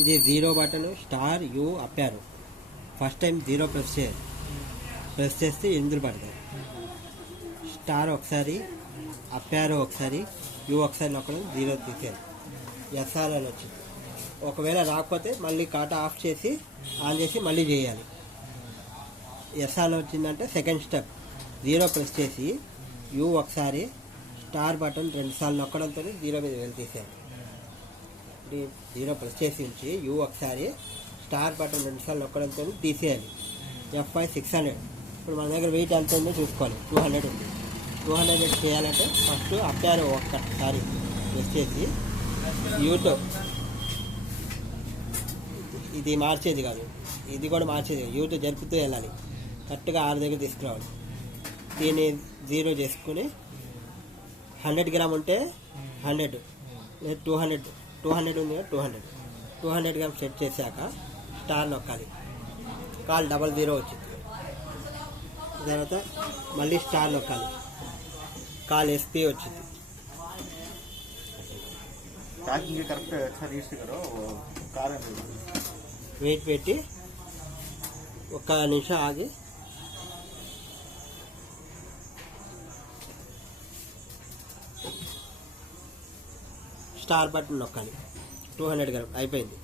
ఇది zero button star you up arrow. First time zero press చేయాలి. Press చేస్తే ఇందులో పడతాయి. స్టార్ ఒకసారి, అప్ యారో ఒకసారి, యూ ఒకసారి నొక్కడం, జీరో తీసేయాలి. ఎస్ఆర్ అని వచ్చింది. ఒకవేళ రాకపోతే మళ్ళీ కాటా ఆఫ్ చేసి ఆన్ చేసి మళ్ళీ చేయాలి. ఎస్ఆర్ వచ్చిందంటే సెకండ్ స్టెప్, జీరో ప్రెస్ చేసి యూ ఒకసారి, స్టార్ బటన్ 2 సార్లు నొక్కడంతో జీరో మీద వెళ్ళి తీసేయాలి. జీరో ప్రెస్ చేసి ఉంచి యూ ఒకసారి, స్టార్ బటన్ 2 సార్లు నొక్కడంతో తీసేయాలి. F5 600. ఇప్పుడు మన దగ్గర వెయిట్ ఎంత ఉందో చూసుకోవాలి. 200 ఉంది. 200 చేయాలంటే ఫస్ట్ అప్ యారో ఒక్కసారి ప్రెస్ చేసి యూతో, ఇది మార్చేది కాదు, ఇది కూడా మార్చేది, యూతో జరుపుతూ వెళ్ళాలి. కరెక్ట్గా 6 దగ్గర తీసుకురావాలి. దీన్ని జీరో చేసుకుని 100 గ్రామ్ ఉంటే 100, లేదు 200 ఉంది కదా 200 గ్రామ్ సెట్ చేశాక స్టార్ నొక్కాలి. కాల్ 00 వచ్చింది. తర్వాత మళ్ళీ స్టార్ నొక్కాలి. కాల్ SP వచ్చింది. వెయిట్ పెట్టి 1 నిమిషం ఆగి స్టార్ బటన్ నొక్కాలి. 200 గ్రామ్ అయిపోయింది.